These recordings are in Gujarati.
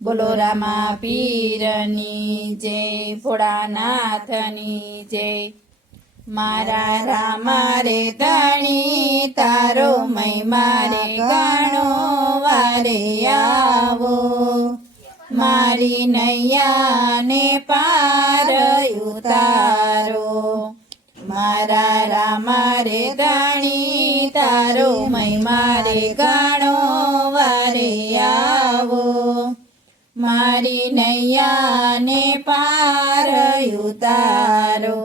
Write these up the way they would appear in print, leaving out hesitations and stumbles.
બોલો રામા પીરની જય, ભોળાનાથની જય। મારા રામા રે ધણી તારો મહિમા રે ગણો વારે આવો, મારી નૈયાને પાર ઉતારો। મારા રામા રે ધણી તારો મહિમા રે ગણો વારે આવો, મારી નૈયાને પાર ઉતારો।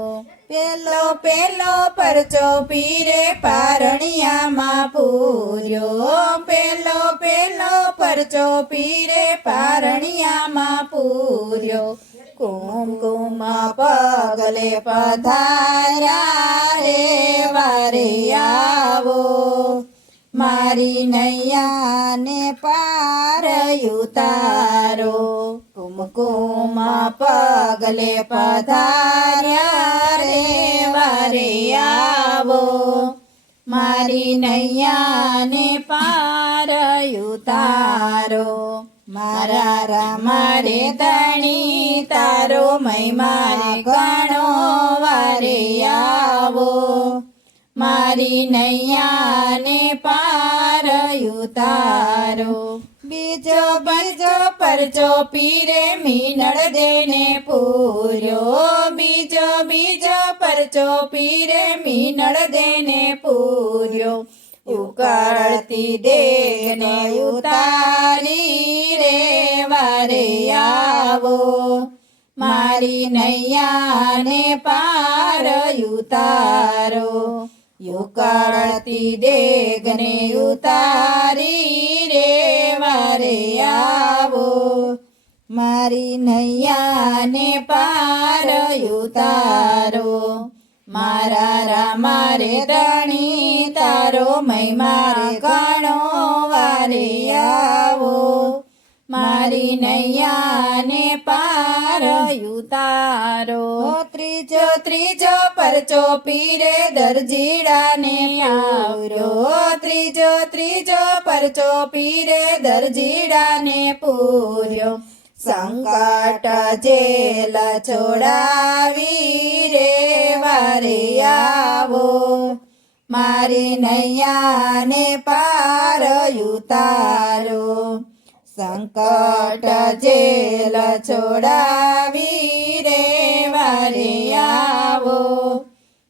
પેલો પેલો પરચો પીરે પારણિયામાં પૂર્યો, પેલો પેલો પરચો પીરે પારણિયામાં પૂર્યો। કુમકુમ પગલે પધાર્યા રે વારે આવો, મારી નૈયાને પાર ઉતારો। કુમકુમ પગલે પધાર્યા રે વારે આવો, મારી નૈયાને પાર ઉતારો। મારા રામા રે ધણી તારો મહિમા રે ગણો વારે આવો, મારી નૈયાને પાર ઉતારો। બીજો બીજો પરચો પીરે મીનળ દેને પૂર્યો, બીજો બીજો પરચો પીરે મીનળ દેને પૂર્યો। ઉકળતી દેગને ઉતારી રે વારે આવો, મારી નૈયાને પાર ઉતારો। ઉકળતી દેગને ઉતારી રે વારે આવો, મારી નૈયાને પાર ઉતારો। મારા રામા રે ધણી તારો મહિમા રે ગણો વારે આવો, મારી નૈયાને પાર ઉતારો। ત્રીજો ત્રીજો પરચો પીરે દરજીડાને આવ્યો, ત્રીજો ત્રીજો પરચો પીરે દરજીડાને પૂર્યો। સંકટ જેલ છોડાવી રે વારે આવો, મારી નૈયાને પાર ઉતારો। સંકટ જેલ છોડાવી રે વારે આવો,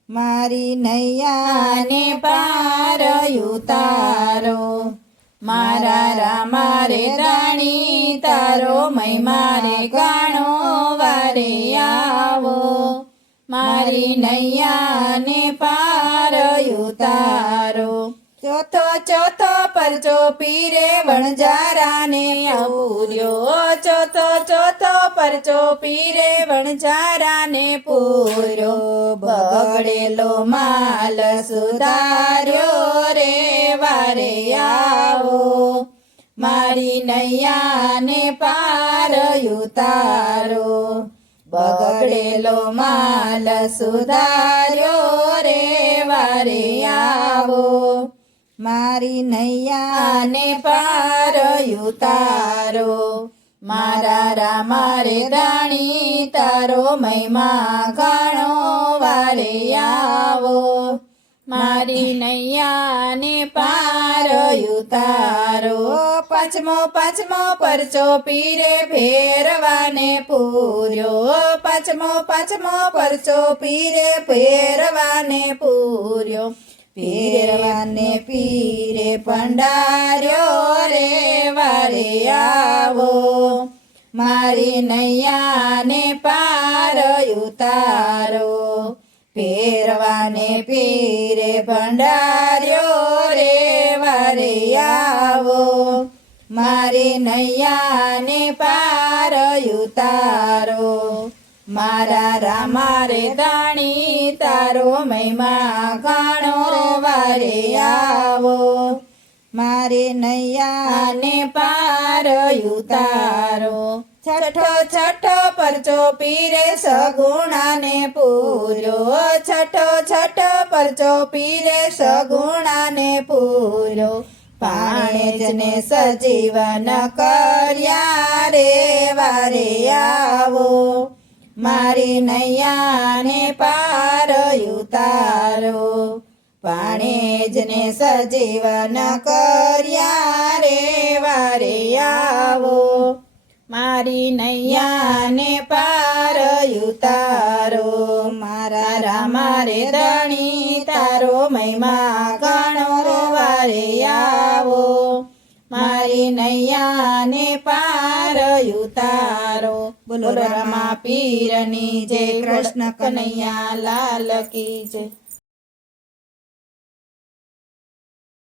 મારી નૈયાને પાર ઉતારો। મારા રામા રે ધણી તારો મહિમા રે ગણો વારે આવો, મારી નૈયાને પાર ઉતારો। ચોથો ચોથો પરચો પીરે વણજારાને પૂર્યો, ચોથો ચોથો પરચો પીરે વણજારાને પૂર્યો। બગડેલો માલ સુધાર્યો રે વારે આવો, મારી નૈયાને પાર ઉતારો। બગડેલો માલ સુધાર્યો રે વારે આવો, મારી નૈયાને પાર ઉતારો। મારા રામા રે ધણી તારો મહિમા ગણો વારે આવો, મારી નૈયાને પાર ઉતારો। પાંચમો પાંચમો પરચો પીરે ભેરવાને પૂર્યો, પાંચમો પાંચમો પરચો પીરે ભેરવાને પૂર્યો। ભેરવાને પીરે ભંડાર્યો રે વારે આવો, મારી નૈયાને પાર ઉતારો। ભેરવાને પીરે ભંડાર્યો રે વારે આવો, મારી નૈયાને પાર ઉતારો। મારા રામા રે ધણી તારો મહિમા ગણો વારે આવો, મારી નૈયાને પાર ઉતારો। છઠ્ઠો છઠ્ઠો પરચો પીરે સગુણાને પૂર્યો, છઠ્ઠો છઠ્ઠો પરચો પીરે સગુણાને પૂર્યો। ભાણેજને સજીવન કર્યા રે વારે આવો મારી નૈયાને પાર ઉતારો ભાણેજને સજીવન કર્યા રે વારે આવો મારી નૈયાને પાર ઉતારો મારા રામા રે ધણી તારો મહિમા ગણો વારે આવો મારી નૈયાને પાર ઉતારો બોલો રમા પીરની જય કૃષ્ણ કનૈયા લાલ કી જય